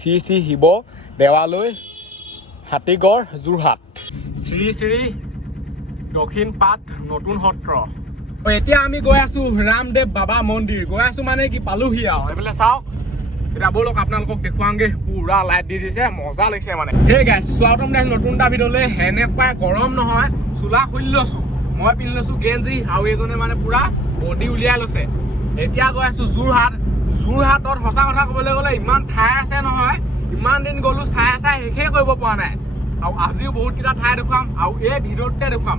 শ্ৰী শ্ৰী শিৱ দেৱালয় হাতীগড় যোৰহাট শ্ৰী শ্ৰী দক্ষিণ পাট নতুন সত্ৰ। এতিয়া আমি গৈ আছো ৰামদেৱ বাবা মন্দিৰ গৈ আছো মানে কি পালোহি আৰু এইফালে চাওক। এতিয়া বলক আপোনালোকক দেখুৱাওঁগে পুৰা লাইট দি দিছে মজা লাগিছে মানে। সেই গাইছ স্বাগতম জনাইছো নতুন এটা ভিডিঅ'লৈ। এনেকুৱাই গৰম নহয় চোলা খুলি লৈছো মই পিন্ধি লৈছো গেঞ্জি আৰু এইজনে মানে পুৰা বডি উলিয়াই লৈছে। এতিয়া গৈ আছো যোৰহাট। যোৰহাটত সঁচা কথা ক'বলৈ গ'লে ইমান ঠাই আছে নহয়, ইমান দিন গ'লো চাই শেষে কৰিব পৰা নাই। আৰু আজিও বহুত কেইটা ঠাই দেখুৱাম আৰু এই ভিডিঅ'টোতে দেখুৱাম,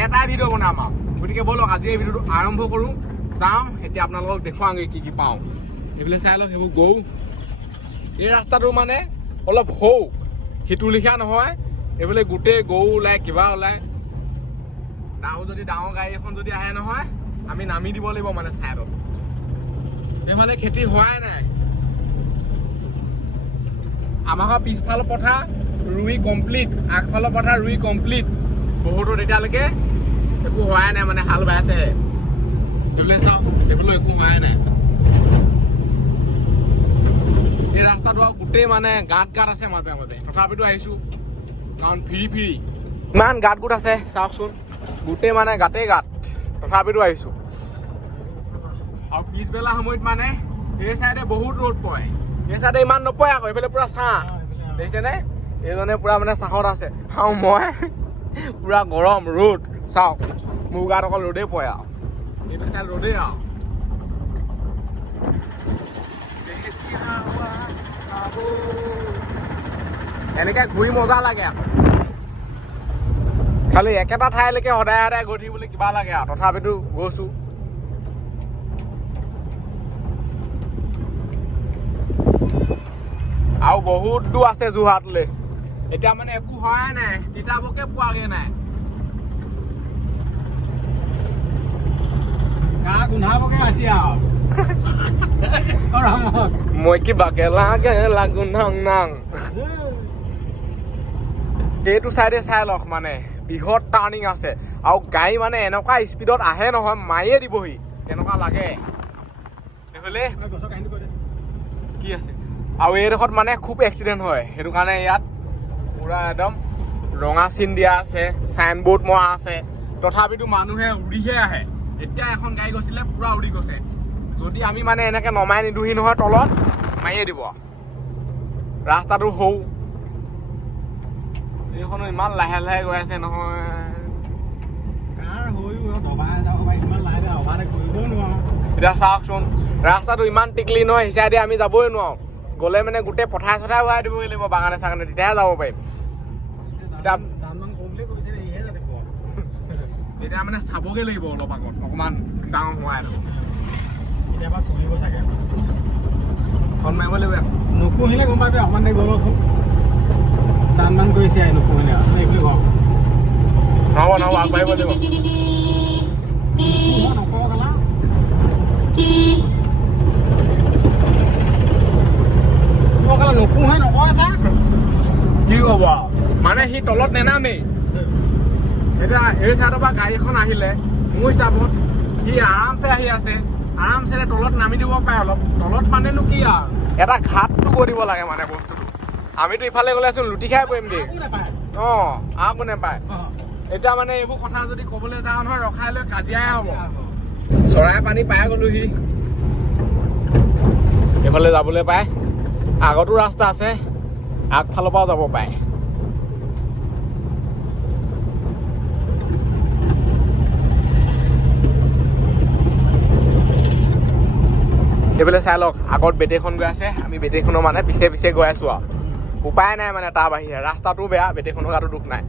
এটাই ভিডিঅ' বনাম আৰু। গতিকে বলক আজি এই ভিডিঅ'টো আৰম্ভ কৰোঁ, যাম এতিয়া আপোনালোকক দেখুৱাওঁগে কি কি পাওঁ। এইবিলাক চাই লওক, সেইবোৰ গৰু। এই ৰাস্তাটো মানে অলপ সৌ সিটো লিখা নহয়, এইফালে গোটেই গৰু ওলায় কিবা ওলায়। আৰু যদি ডাঙৰ গাড়ী এখন যদি আহে নহয় আমি নামি দিব লাগিব মানে ছাইডত। এইফালে খেতি হোৱাই নাই। আমাৰ ঘৰ পিছফালৰ পথাৰ ৰুই কমপ্লিট, আগফালৰ পথাৰ ৰুই কমপ্লিট। বহুতো এতিয়ালৈকে একো হোৱাই নাই মানে হাল বাই আছে। এইফালে চাওক, এইফালেও একো হোৱাই নাই। এই ৰাস্তাটো আৰু গোটেই মানে গাঁত আছে মাজে মাজে, তথাপিতো আহিছো কাৰণ ফিৰি ইমান গাঁত গোট আছে চাওকচোন, গোটেই মানে গাতেই গাঁত, তথাপিতো আহিছো। আৰু পিছবেলা সময়ত মানে এই চাইডে বহুত ৰ'দ পৰে, এই চাইডে ইমান নপৰে আকৌ, এইফালে পুৰা ছাঁ দেখিছেনে। এইজনে পুৰা মানে ছাঁত আছে আৰু মই পুৰা গৰম ৰ'দ। চাওক মোৰ গাত অকল ৰ'দেই পৰে আৰু এইটো চাইড ৰ'দেই আৰু। এনেকে ঘূৰি মজা লাগে আকৌ, খালি একেটা ঠাইলৈকে সদায় সদায় গৈ থাকিবলৈ কিবা লাগে আৰু, তথাপিতো গৈছো। আৰু বহুত দূৰ আছে যোৰহাটলৈ। এতিয়া মানে একো হোৱাই নাই, তিতাবকে পোৱাগে নাই। মই কিবাকে লাগে লাগুনাং নাং। এইটো চাইডে চাই লওক, মানে বৃহৎ টাৰ্ণিং আছে আৰু গাড়ী মানে এনেকুৱা স্পীডত আহে নহয় মাৰিয়ে দিবহি তেনেকুৱা লাগে। কি আছে আৰু এইডোখৰত মানে খুব এক্সিডেণ্ট হয়, সেইটো কাৰণে ইয়াত পুৰা একদম ৰঙা চিন দিয়া আছে, চাইনবোৰ্ড মৰা আছে, তথাপিতো মানুহে উৰিহে আহে। এতিয়া এখন গাড়ী গৈছিলে পুৰা উৰি গৈছে। যদি আমি মানে এনেকে নমাই নিদোহি নহয় তলত মাৰিয়ে দিব। ৰাস্তাটো সৌ, এইখনো ইমান লাহে লাহে গৈ আছে নহয়। এতিয়া চাওকচোন ৰাস্তাটো ইমান টিকলি নহয়, সিচাইডে আমি যাবই নোৱাৰো। গ'লে মানে গোটেই পথাৰ চথাৰ ভৰাই দিবগৈ লাগিব বাগানে চাগানে, তেতিয়াহে যাব পাৰিম। তেতিয়া মানে চাবগৈ লাগিব অলপ আগত, অকণমান ডাঙৰ হোৱাই ফোন মাৰিব লাগিব। নুকুহিলে গম পাবি অকণমান দেৰি গ'লচোন, টান কৰিছে নুকুহিলে এইফালে ঘৰ নহ'ব আগবাঢ়িব লাগিব। নুকুহে নকয় চা কি হ'ব আৰু, মানে সি তলত নেনামেই। এতিয়া এই চাইডৰ পৰা গাড়ী এখন আহিলে মোৰ হিচাপত সি আৰামছে আহি আছে, আৰামছে তলত নামি দিব পাৰে। অলপ তলত মানেনো কি আৰু, এটা ঘাটটো কৰি দিব লাগে মানে বস্তুটো। আমিতো ইফালে গ'লেচোন লুটি খাই পৰিমগৈ। অঁ আকৌ নেপায়। এতিয়া মানে এইবোৰ কথা যদি ক'বলৈ যাওঁ নহয় ৰখাই লৈ কাজিয়াই হ'ব। চৰাই পানী পাই গ'লোহি, এইফালে যাবলৈ পায়। আগতো ৰাস্তা আছে, আগফালৰ পৰাও যাব পাৰে। এইফালে চাই লওক, আগত বেটেৰীখন গৈ আছে, আমি বেটেৰীখনৰ মানে পিছে পিছে গৈ আছো আৰু। উপায় নাই মানে তাৰ বাহিৰে, ৰাস্তাটো বেয়া, বেটেৰীখনৰ গাতো দুখ নাই।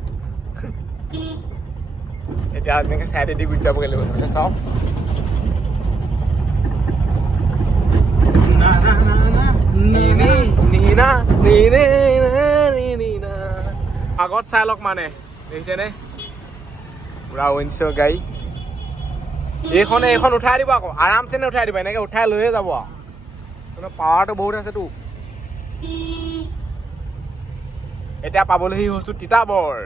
এতিয়া এনেকে চাইডেদি গুচি যাবগৈ লাগিব। এতিয়া চাওক আগত চাই লওক, মানে দেখিছেনে পুৰা উইন্সৰ গাড়ী। এইখন উঠাই দিব আকৌ, আৰামছে উঠাই দিব, এনেকে উঠাই লৈয়ে যাব আৰু। পাৱাৰটো বহুত আছেতো। এতিয়া পাবলৈহি হৈছো তিতাবৰ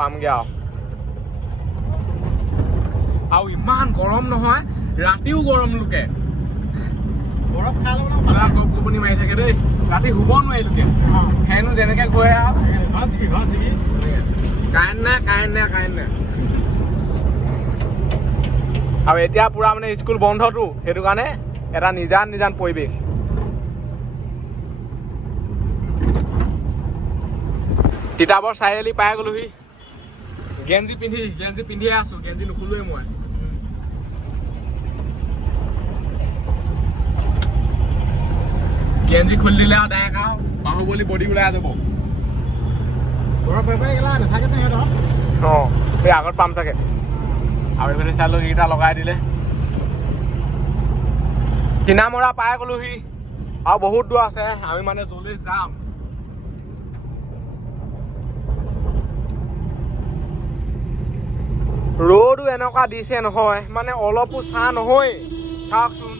পামগে আৰু ইমান গৰম নহয়, ৰাতিও গৰম লোকে। বৰফ খাই ল'ব না পালা গপ গপনি মাৰি থাকে দেই ৰাতি শুব নোৱাৰিলো এতিয়া ফেনো যেনেকে গৈ আৰু ঘৰত চিকি কাৰেণ্ট নাই আৰু এতিয়া পুৰা মানে স্কুল বন্ধটো সেইটো কাৰণে এটা নিজান পৰিৱেশ তিতাবৰ চাৰিআলি পাই গ'লোহি গেঞ্জি পিন্ধিয়ে আছো গেঞ্জি নুখুলোৱে মই গেঞ্জি খুলি দিলে আৰু ডাইৰেক্ট আৰু বাহুবলী বডি ওলাই যাব বৰফ পেপাই গেলা নাথাকে নে সিহঁতৰ অঁ এই আগত পাম চাগে আৰু এইফালে চালো এইকেইটা লগাই দিলে কিনামৰা পাই গ'লোহি আৰু বহুত দূৰ আছে আমি মানে জল্দি যাম ৰ'দো এনেকুৱা দিছে নহয় মানে অলপো ছাঁ নহয় চাওকচোন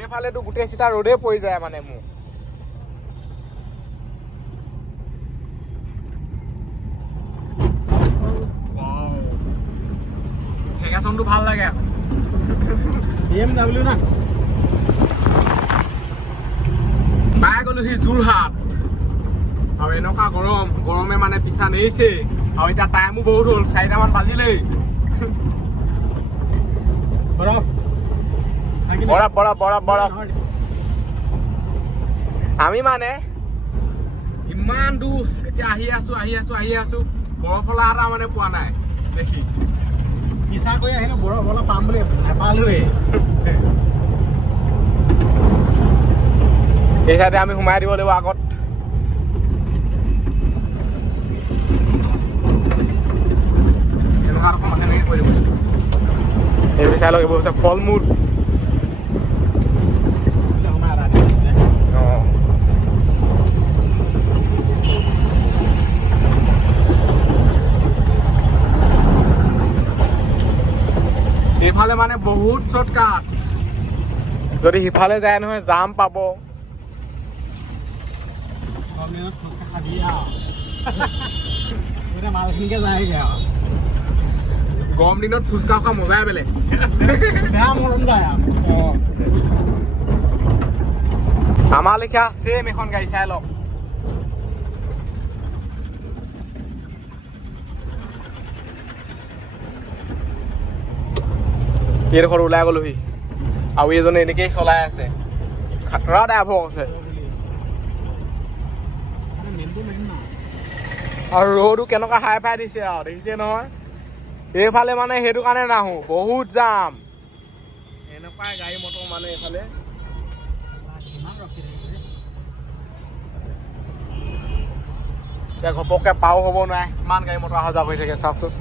এইফালেতো গোটেই চিটা ৰ'দেই পৰি যায় মানে মোৰ ফেগাচনটো ভাল লাগে BMW না পাই গ'লোহি যোৰহাট আৰু এনেকুৱা গৰমে মানে পিছা নেৰিছে আৰু এতিয়া টাইমো বহুত হ'ল 4টামান বাজিলেই বৰফ আমি মানে ইমান দূৰ এতিয়া আহি আছো বৰফলা এটা মানে পোৱা নাই দেখি পিছা কৰি আহিলো বৰফ অলপ পাম বুলি নাপালোৱে এই চাইডে আমি সোমাই দিব লাগিব আগত এনেকুৱা ৰকম কেনেকৈ কৰিব লাগিব এই চাই লওক এইবোৰ হৈছে ফল মূল এইফালে মানে বহুত শ্বৰ্টকাট যদি সিফালে যায় নহয় জাম পাব মালখিনিকে যায়গে আৰু গৰম দিনত ফুচকা খোৱা মজাই বেলেগ বেয়া মৰম যায় আৰু আমাৰ লেখীয়া ছেম এখন গাড়ী চাই লওক এইডোখৰ ওলাই গ'লোহি আৰু এইজনে এনেকেই চলাই আছে খাতৰা ড্ৰাইভৰ আছে আৰু ৰ'দো কেনেকুৱা হাই ফাই দিছে আৰু দেখিছে নহয় এইফালে মানে সেইটো কাৰণে নাহো বহুত যাম এনেকুৱাই গাড়ী মটৰ মানে এইফালে এতিয়া ঘপককে পাও হ'ব নোৱাৰে ইমান গাড়ী মটৰ অহা যোৱা কৰি থাকে চাওকচোন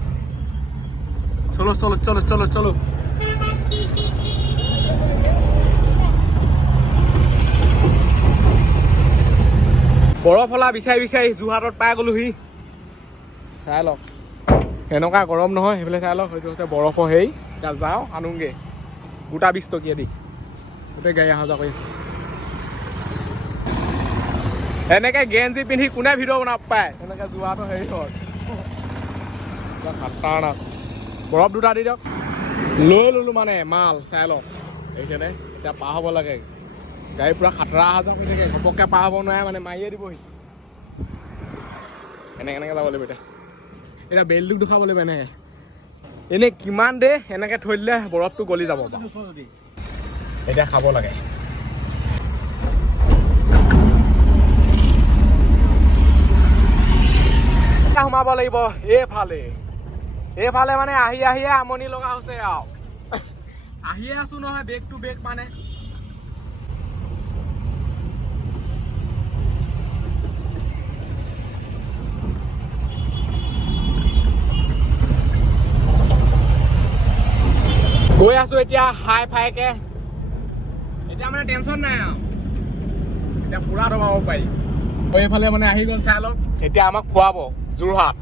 চলো বৰফলা বিচাৰি যোৰহাটত পাই গ'লোহি চাই লওক এনেকুৱা গৰম নহয় সেইফালে চাই লওক সেইটো হৈছে বৰফৰ হেৰি এতিয়া যাওঁ আনোগে গোটা 20 টকীয়া দি গোটেই গাড়ী অহা যোৱা কৰি আছে এনেকে গেঞ্জি পিন্ধি কোনে ভিডিঅ' বনাব পায় এনেকে যোৰহাটৰ হেৰি হয় খাটাৰনাক বৰফ দুটা দি দিয়ক লৈ ল'লো মানে মাল চাই লওক দেখিছেনে এতিয়া পাৰ হ'ব লাগে গাড়ী পুৰা খাতৰা অহা যোৱা কৰি থাকে ঘপককৈ পাৰ হ'ব নোৱাৰে মানে মাৰিয়ে দিবহি এনেকৈ যাব লাগিব এতিয়া বেলটোক দুখাব লাগিব এনেই কিমান দে এনেকৈ থৈ দিলে বৰফটো গলি যাব এতিয়া খাব লাগে সোমাব লাগিব এইফালে মানে আহিয়ে আমনি লগা হৈছে আৰু আহিয়ে আছো নহয় বেক টু বেক মানে গৈ আছো এতিয়া হাই ফাইকে এতিয়া মানে টেনচন নাই আৰু এতিয়া পুৰা দবাব পাৰি এইফালে মানে আহি গ'ল চাই লওক এতিয়া আমাক খুৱাব যোৰহাট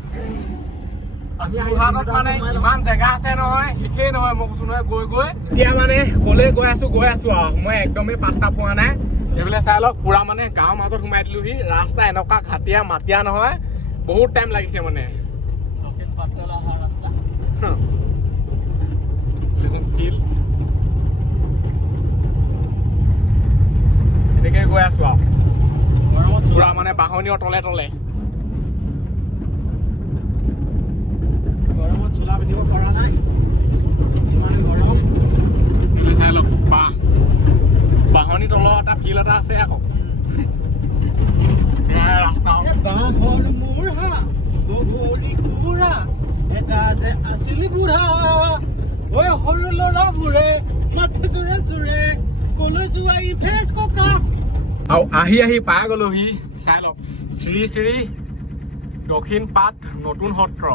যোৰহাটত মানে ইমান জেগা আছে নহয় শেষেই নহয় মই কৈছো নহয় গৈ এতিয়া মানে কলে গৈ আছো আৰু মই একদমেই পাত্তা পোৱা নাই এইফালে চাই লওক পুৰা মানে গাঁৱৰ মাজত সোমাই দিলোহি ৰাস্তা এনেকুৱা ঘাটিয়া মাটিয়া নহয় বহুত টাইম লাগিছে মানে এনেকৈ গৈ আছোঁ আৰু গৰমত পুৰা মানে বাহনীৰ তলে তলে গৰমত চোলা পিন্ধিব পৰা নাই ইমান গৰম চাই লওক বাহনী তলৰ এটা ফিল্ড এটা আছে আকৌ ৰাস্তা বাঁহৰ মূঢ়া বগৰী কুঢ়া এটা যে আছিলি বুঢ়া ঐ সৰু ল'ৰাবোৰে মাথা জোৰে জোৰে কলৈ যোৱা ইভেজ ককা আৰু আহি আহি পাই গ'লোহি চাই লওক শ্ৰী শ্ৰী দক্ষিণ পাট নতুন সত্ৰ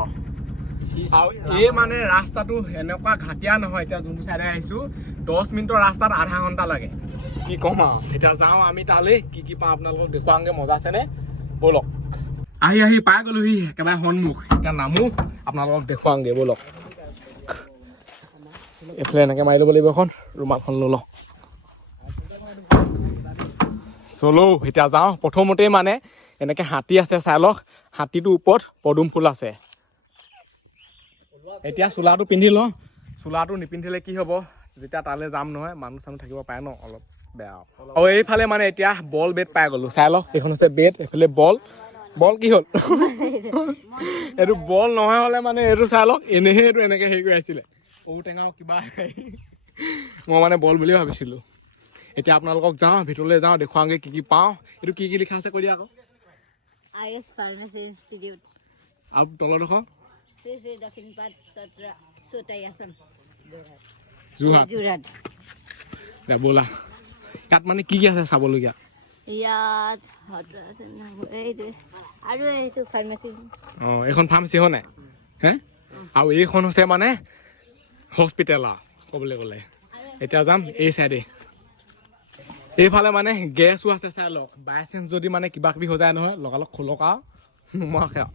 আৰু এই মানে ৰাস্তাটো এনেকুৱা ঘাটিয়া নহয় এতিয়া যোনটো চাইডে আহিছোঁ 10 মিনিটৰ ৰাস্তাত আধা ঘণ্টা লাগে কি ক'ম আৰু এতিয়া যাওঁ আমি তালৈ কি পাওঁ আপোনালোকক দেখুৱাওঁগৈ মজা আছেনে ব'লক আহি আহি পাই গ'লোহি একেবাৰে সন্মুখ এতিয়া নামো আপোনালোকক দেখুৱাওঁগৈ ব'লক এইফালে এনেকৈ মাৰি ল'ব লাগিব এখন ৰুমালখন লৈ লওঁ চলো এতিয়া যাওঁ প্ৰথমতেই মানে এনেকৈ হাতী আছে চাই লওক হাতীটোৰ ওপৰত পদুম ফুল আছে এতিয়া চোলাটো পিন্ধি লওঁ চোলাটো নিপিন্ধিলে কি হ'ব যেতিয়া তালৈ যাম নহয় মানুহ চানুহ থাকিব পাৰে ন অলপ বেয়া আৰু এইফালে মানে এতিয়া বল বেট পাই গ'লোঁ চাই লওক এইখন হৈছে বেট এইফালে বল কি হ'ল এইটো বল নহয় হ'লে মানে এইটো চাই লওক এনেহে এইটো এনেকৈ হেৰি কৰি আছিলে ঔটেঙাও কিবা মই মানে বল বুলিয়ে ভাবিছিলোঁ এতিয়া আপোনালোকক যাওঁ ভিতৰলৈ যাওঁ দেখুৱাওঁগৈ কি পাওঁ এইটো কি লিখা আছে কৈ দিয়া আকৌ IS Pharmacy Institute আৰু তলৰডোখৰ শ্ৰী দক্ষিণ পাট সত্ৰ চোটাই আছাম যোৰহাট দে ব'লা ইয়াত মানে কি আছে চাবলগীয়া ইয়াত সত্ৰ আছে এইটো আৰু এইটো ফাৰ্মাচী অঁ এইখন ফাৰ্মাচী হয় নাই হে আৰু এইখন হৈছে মানে হস্পিটেল আৰু ক'বলৈ গ'লে এতিয়া যাম এই চাইডে এইফালে মানে গেছো আছে চাই লওক বাই চান্স যদি মানে কিবা কিবি হৈ যায় নহয় লগালগ খোলক আৰু নোমোৱাকে আৰু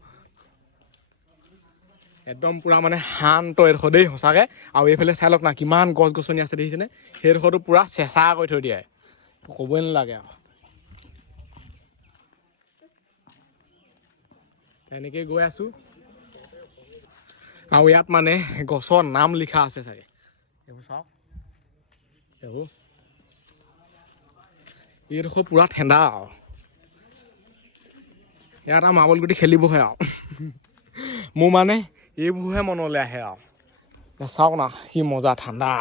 একদম পুৰা মানে শান্ত এডোখৰ দেই সঁচাকৈ আৰু এইফালে চাই লওক না কিমান গছ গছনি আছে দেখিছেনে সেইডোখৰটো পুৰা চেঁচা কৰি থৈ দিয়ে ক'বই নালাগে আৰু তেনেকৈ গৈ আছোঁ আৰু ইয়াত মানে গছৰ নাম লিখা আছে চাগে এইবোৰ চাওক এইবোৰ এইডোখৰ পুৰা ঠাণ্ডা আৰু ইয়াত আৰু মাৰ্বল গুটি খেলিবহে আৰু মোৰ মানে এইবোৰহে মনলৈ আহে আৰু চাওক না সি মজা ঠাণ্ডা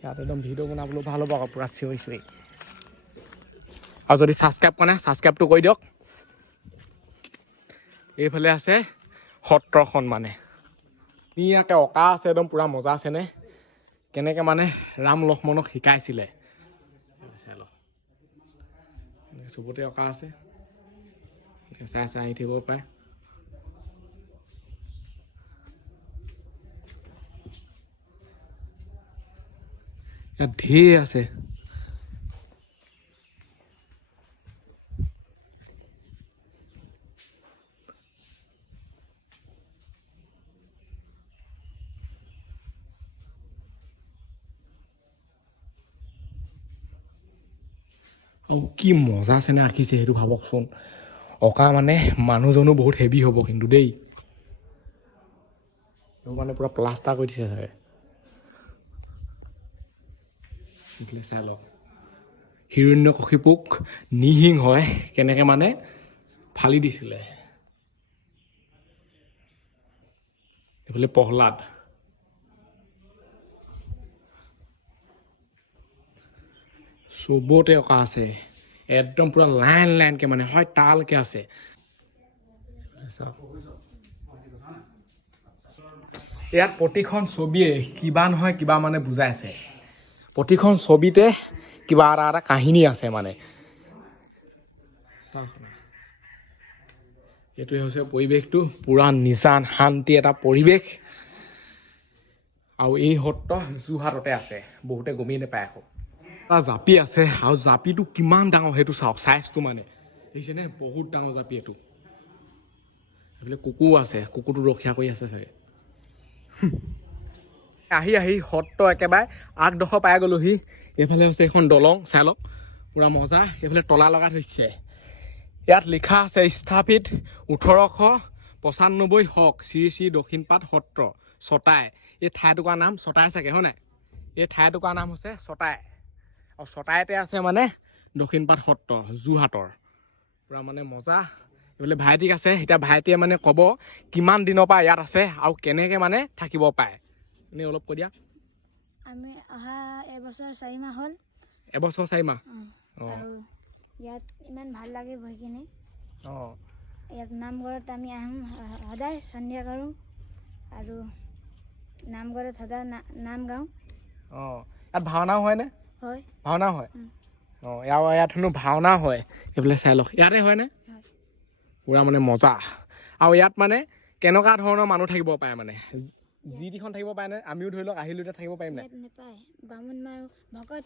ইয়াত একদম ভিডিঅ' বনাবলৈ ভাল হ'ব আকৌ পুৰা চিঞৰি চিঞৰি আৰু যদি ছাবস্ক্ৰাইব কৰা নাই ছাবস্ক্ৰাইবটো কৰি দিয়ক এইফালে আছে সত্ৰখন মানে ধুনীয়াকৈ অঁকা আছে একদম পুৰা মজা আছেনে কেনেকৈ মানে ৰাম লক্ষ্মণক শিকাইছিলে চবতে অঁকা আছে চাই চাই আহি থাকিব পাৰে ইয়াত ঢেৰ আছে আৰু কি মজা চেনে আঁকিছে সেইটো ভাবকচোন অঁকা মানে মানুহজনো বহুত হেভি হ'ব কিন্তু দেই এইবোৰ মানে পুৰা প্লাষ্টাৰ কৰি দিছে চাগে চাই লওক হিৰণ্যকশিপুক নিসিংহই কেনেকৈ মানে ফালি দিছিলে এইফালে প্ৰহ্লাদ চবতে অঁকা আছে একদম পুৰা লাইন লাইনকৈ মানে হয় তালকৈ আছে ইয়াত প্ৰতিখন ছবিয়ে কিবা নহয় কিবা মানে বুজাই আছে প্ৰতিখন ছবিতে কিবা এটা কাহিনী আছে মানে এইটোৱে হৈছে পৰিৱেশটো পুৰা নিজান শান্তি এটা পৰিৱেশ আৰু এই সত্ৰ যোৰহাটতে আছে বহুতে গমেই নাপায় আকৌ এটা জাপি আছে আৰু জাপিটো কিমান ডাঙৰ সেইটো চাওক চাইজটো মানে দেখিছেনে বহুত ডাঙৰ জাপি এইটো এইফালে কুকুৰ আছে কুকুৰটো ৰক্ষা কৰি আছে চাগে আহি আহি সত্ৰ একেবাৰে আগডোখৰ পাই গ'লোহি এইফালে হৈছে এখন দলং চাই লওক পুৰা মজা এইফালে তলা লগাই থৈছে ইয়াত লিখা আছে স্থাপিত 1895 হক শ্ৰী শ্ৰী দক্ষিণ পাট সত্ৰ ছটাই এই ঠাইটুকুৰাৰ নাম ছটাই চাগে হয় নাই এই ঠাইটুকুৰাৰ নাম হৈছে ছটাই আৰু ছটাইতে আছে মানে দক্ষিণপাট সত্ৰ যোৰহাটৰ পূৰা মানে মজা এইফালে ভাইটিক আছে এতিয়া ভাইটিয়ে মানে ক'ব কিমান দিনৰ পৰা ইয়াত আছে আৰু কেনেকৈ মানে থাকিব পাৰে এনেই অলপ কৈ দিয়া আমি অহা এবছৰ 4 মাহ হ'ল এবছৰ 4 মাহ আৰু ইয়াত ইমান ভাল লাগে বহি কিনে অঁ ইয়াত নামঘৰত আমি আহোঁ সদায় সন্ধিয়া কৰোঁ আৰু নামঘৰত সদায় নাম গাওঁ অঁ ইয়াত ভাওনাও হয়নে হয় ভাওনা হয় অঁ ইয়াত হেনো ভাওনা হয় এইফালে চাই লওক ইয়াতে হয়নে পূৰা মানে মজা আৰু ইয়াত মানে কেনেকুৱা ধৰণৰ মানুহ থাকিব পাৰে মানে যি টিখন থাকিব পাৰেনে আমিও ধৰি লওক আহিলোঁ এতিয়া থাকিব পাৰিম নাই ইয়াত নেপায় বামুণ মানুহ ভকত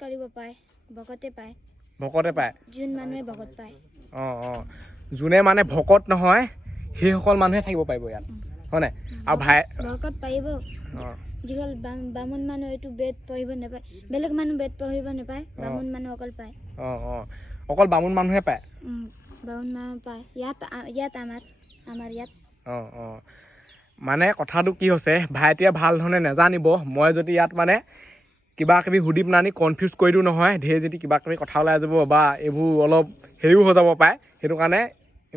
কৰিব পায় ভকতে পায় ভকতে পায় যোন মানুহে ভকত পায় অঁ অঁ যোনে মানে ভকত নহয় সেইসকল মানুহে থাকিব পাৰিব ইয়াত হয় নাই আৰু ভকত পাৰিব অঁ যিসকল বামুণ মানুহ এইটো বেদ পঢ়িব নাপায় বেলেগ মানুহ বেদ পঢ়িব নাপায় বামুণ মানুহ অকল পায় অঁ অঁ অকল বামুণ মানুহে পায় বামুণ মানুহ পায় ইয়াত আমাৰ ইয়াত অঁ অঁ মানে কথাটো কি হৈছে ভাইটিয়ে ভাল ধৰণে নাজানিব মই যদি ইয়াত মানে কিবা কিবি সুধি পেলানি কনফিউজ কৰি দিওঁ নহয় ধেৰ যদি কিবা কিবি কথা ওলাই যাব বা এইবোৰ অলপ হেৰিও হৈ যাব পাৰে সেইটো কাৰণে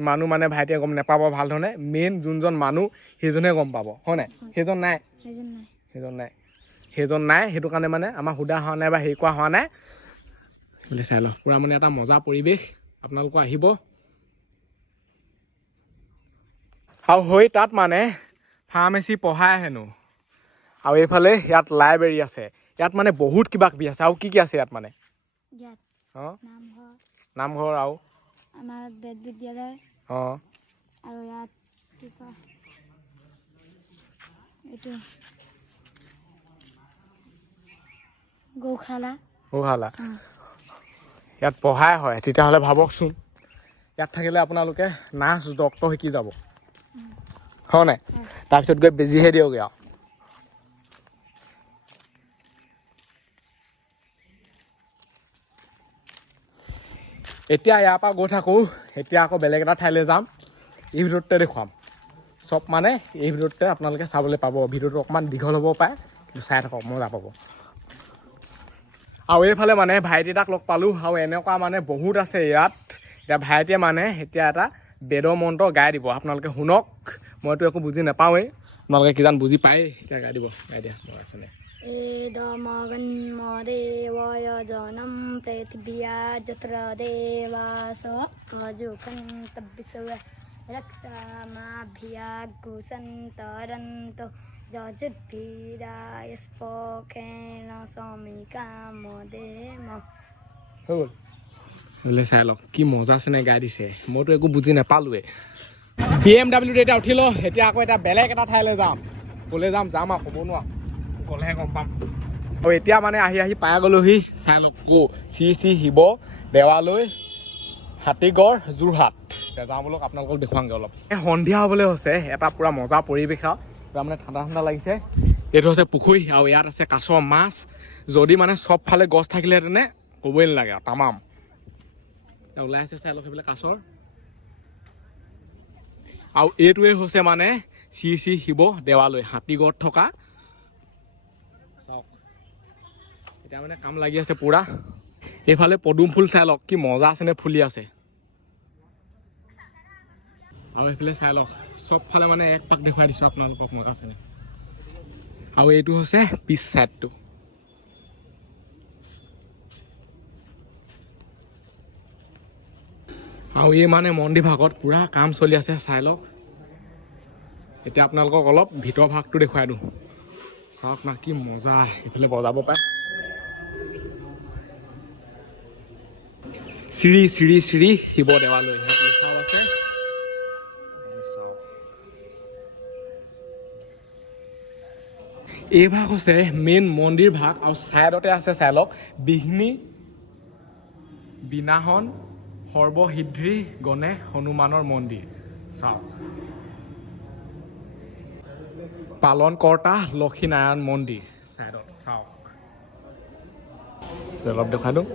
মানুহ মানে ভাইটিয়ে গম নাপাব ভাল ধৰণে মেইন যোনজন মানুহ সেইজনহে গম পাব হয় নাই সেইজন নাই সেইটো কাৰণে মানে আমাৰ সোধা হোৱা নাই বা হেৰি কৰা হোৱা নাই বুলি চাই লওঁ পূৰা মানে এটা মজা পৰিৱেশ আপোনালোকৰ আহিব আৰু হৈ তাত মানে ফাৰ্মাচী পঢ়াই হেনো আৰু এইফালে ইয়াত লাইব্ৰেৰী আছে ইয়াত মানে বহুত কিবা কিবি আছে আৰু কি আছে ইয়াত মানে ইয়াত অঁ নামঘৰ আৰু আমাৰ বেদ বিদ্যালয় অঁ আৰু ইয়াত কি কয় এইটো গৌশালা ইয়াত পঢ়াই হয় তেতিয়াহ'লে ভাবকচোন ইয়াত থাকিলে আপোনালোকে নাৰ্ছ ডক্তৰ শিকি যাব হয় নাই তাৰপিছত গৈ বেজিহে দিয়গৈ আৰু এতিয়া ইয়াৰ পৰা গৈ থাকোঁ এতিয়া আকৌ বেলেগ এটা ঠাইলৈ যাম এই ভিডিঅ'টোতে দেখুৱাম চব মানে এই ভিডিঅ'টোতে আপোনালোকে চাবলৈ পাব ভিডিঅ'টো অকণমান দীঘল হ'ব পাৰে কিন্তু চাই থাকক মজা পাব আৰু এইফালে মানে ভাইটি এটাক লগ পালোঁ আৰু এনেকুৱা মানে বহুত আছে ইয়াত এতিয়া ভাইটিয়ে মানে এতিয়া এটা বেদৰ মন্ত্ৰ গাই দিব আপোনালোকে শুনক মইতো একো বুজি নাপাওঁৱেই আপোনালোকে কিজান বুজি পায় এতিয়া গাই দিয়া মই আছেনে एदमगन्म देवाय जनम पृथिव्या जत्र देवास भजुकन्तविश्व रक्षामाभ्यागुसन्तरन्तो जजुद्भिराय स्पोखेन समिकामदेम হৈ গ'ল বোলে চাই লওক কি মজা চেনে গাই দিছে মইতো একো বুজি নাপালোৱে BMW এতিয়া উঠি লওঁ এতিয়া আকৌ এটা বেলেগ এটা ঠাইলৈ যাম ক'লৈ যাম আৰু ক'ব নোৱাৰো গ'লেহে গম পাম আৰু এতিয়া মানে আহি পাই গ'লোহি চাই লওক শ্ৰী শিৱ দেৱালয় হাতীগড় যোৰহাট এতিয়া যাওঁ বোলক আপোনালোকক দেখুৱাওঁগৈ অলপ সন্ধিয়া হ'বলৈ হৈছে এটা পূৰা মজা পৰিৱেশ আৰু পূৰা মানে ঠাণ্ডা লাগিছে এইটো হৈছে পুখুৰী আৰু ইয়াত আছে কাছ মাছ যদি মানে চবফালে গছ থাকিলেহেঁতেনে ক'বই নালাগে আৰু তামাম ওলাই আছে চাই লওক সেইবিলাক কাছৰ আৰু এইটোৱে হৈছে মানে শ্ৰী শিৱ দেৱালয় হাতীগড়ত থকা চাওক এতিয়া মানে কাম লাগি আছে পুৰা এইফালে পদুম ফুল চাই লওক কি মজা আছেনে ফুলি আছে আৰু এইফালে চাই লওক চবফালে মানে এক পাক দেখুৱাই দিছোঁ আপোনালোকক মজা আছেনে আৰু এইটো হৈছে পিছ চাইডটো আৰু এই মানে মন্দিৰ ভাগত পুৰা কাম চলি আছে চাই লওক এতিয়া আপোনালোকক অলপ ভিতৰ ভাগটো দেখুৱাই দিওঁ চাওক না কি মজা এইফালে বজাব পাৰে শ্ৰী শিৱ দেৱালয় লিখাও আছে এই ভাগ হৈছে মেইন মন্দিৰ ভাগ আৰু চাইডতে আছে চাই লওক বিনাশন সৰ্বসিদ্ধি গণেশ হনুমানৰ মন্দিৰ চাওক পালনকৰ্তা লক্ষীনাৰায়ণ মন্দিৰ চাইডত চাওক অলপ দেখুৱাই দিওঁ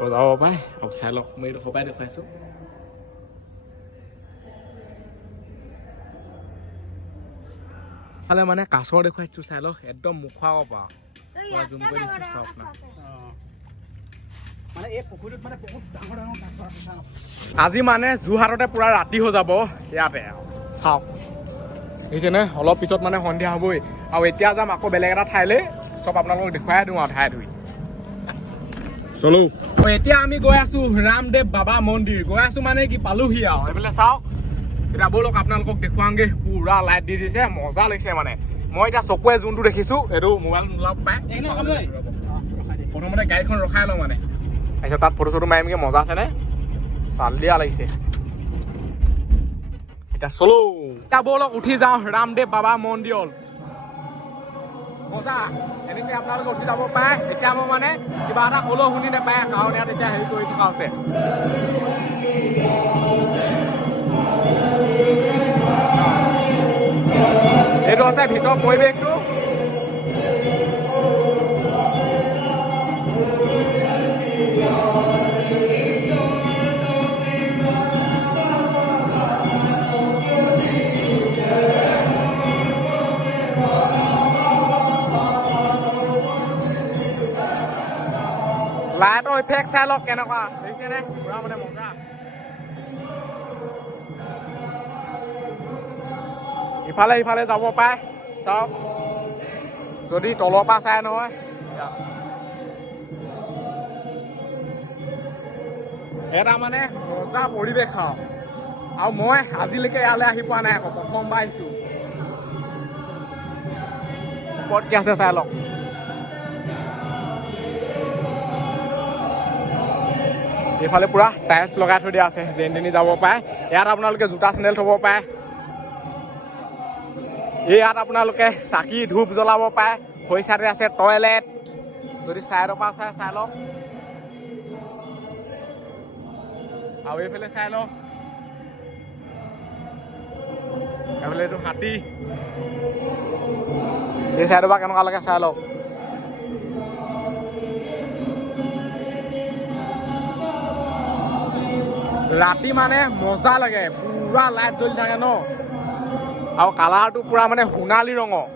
বজাব পাৰে আৰু চাই লওক মই এইটো সবাই দেখুৱাইছোঁ ফালে মানে কাছৰ দেখুৱাইছোঁ চাই লওক একদম মুখৰ পৰা জুম কৰি দিছোঁ চাওক না মানে এই পুখুৰীটোত মানে বহুত ডাঙৰ ডাঙৰ কাছ আছে। আজি মানে যোৰহাটতে পুৰা ৰাতি হৈ যাব ইয়াতে চাওক দেখিছেনে অলপ পিছত মানে সন্ধিয়া হ'বই আৰু এতিয়া যাম আকৌ বেলেগ এটা ঠাইলৈ চব আপোনালোকক দেখুৱাই দিওঁ আৰু ঠাই ধুই চলো এতিয়া আমি গৈ আছো ৰামদেৱ বাবা মন্দিৰ গৈ আছো মানে কি পালোহি আৰু এইফালে চাওক এতিয়া ব'লক আপোনালোকক দেখুৱাওঁগে পুৰা লাইট দি দিছে মজা লাগিছে মানে মই এতিয়া চকুৱে যোনটো দেখিছো এইটো মোবাইল নোলাব পাই প্ৰথমতে গাড়ীখন ৰখাই লওঁ মানে তাৰপিছত তাত ফটো চটো মাৰিমগে মজা আছে নে চালিয়া লাগিছে এতিয়া চলো এতিয়া ব'লক উঠি যাওঁ ৰামদেৱ বাবা মন্দিৰ মজা এনেকৈ আপোনালোকে উঠি যাব পাৰে এতিয়া মই মানে কিবা এটা ক'লেও শুনি নাপায় কাৰণ ইয়াত এতিয়া হেৰি কৰি থকা আছে এইটো আছে ভিতৰৰ পৰিৱেশটো লাইটৰ ইফেক্ট চাই লওক কেনেকুৱা দেখিছেনে পুৰা মানে মজা ইফালে ইফালে যাব পাৰে চাওক যদি তলৰ পৰা চাই নহয় এটা মানে মজা পৰিৱেশ আৰু মই আজিলৈকে ইয়ালৈ আহি পোৱা নাই আকৌ প্ৰথমবাৰ আহিছোঁ ওপৰত কি আছে চাই লওক এইফালে পুৰা টাইলছ লগাই থৈ দিয়া আছে যেনি তেনি যাব পাৰে ইয়াত আপোনালোকে জোতা চেণ্ডেল থ'ব পাৰে ইয়াত আপোনালোকে চাকি ধূপ জ্বলাব পাৰে হৈ চাইডে আছে টয়লেট যদি চাইডৰ পৰা চাই লওক আৰু এইফালে চাই লওক এইফালে এইটো হাতী এই চাইডৰ পৰা কেনেকুৱা লাগে চাই লওক ৰাতি মানে মজা লাগে পুৰা লাইট জ্বলি থাকে ন আৰু কালাৰটো পুৰা মানে সোণালী ৰঙৰ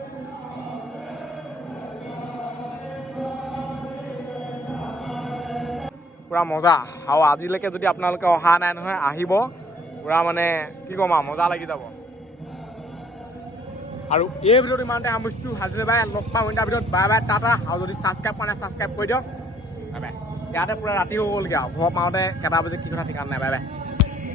পুৰা মজা আৰু আজিলৈকে যদি আপোনালোকে অহা নাই নহয় আহিব পুৰা মানে কি ক'ম আৰু মজা লাগি যাব আৰু এই ভিডিঅ'টো ইমানতে সামৰিছোঁ হাজিৰ বাই লগ পাম ইণ্টাৰ ভিডিঅ'ত বাই বাই টাটা আৰু যদি ছাবস্ক্ৰাইব কৰা নাই ছাবস্ক্ৰাইব কৰি দিয়ক বাই বাই ইয়াতে পুৰা ৰাতি হৈ গ'লগৈ আৰু ঘৰ পাওঁতে কেইটা বজাত কি কথা ঠিকান নাই বাই বাই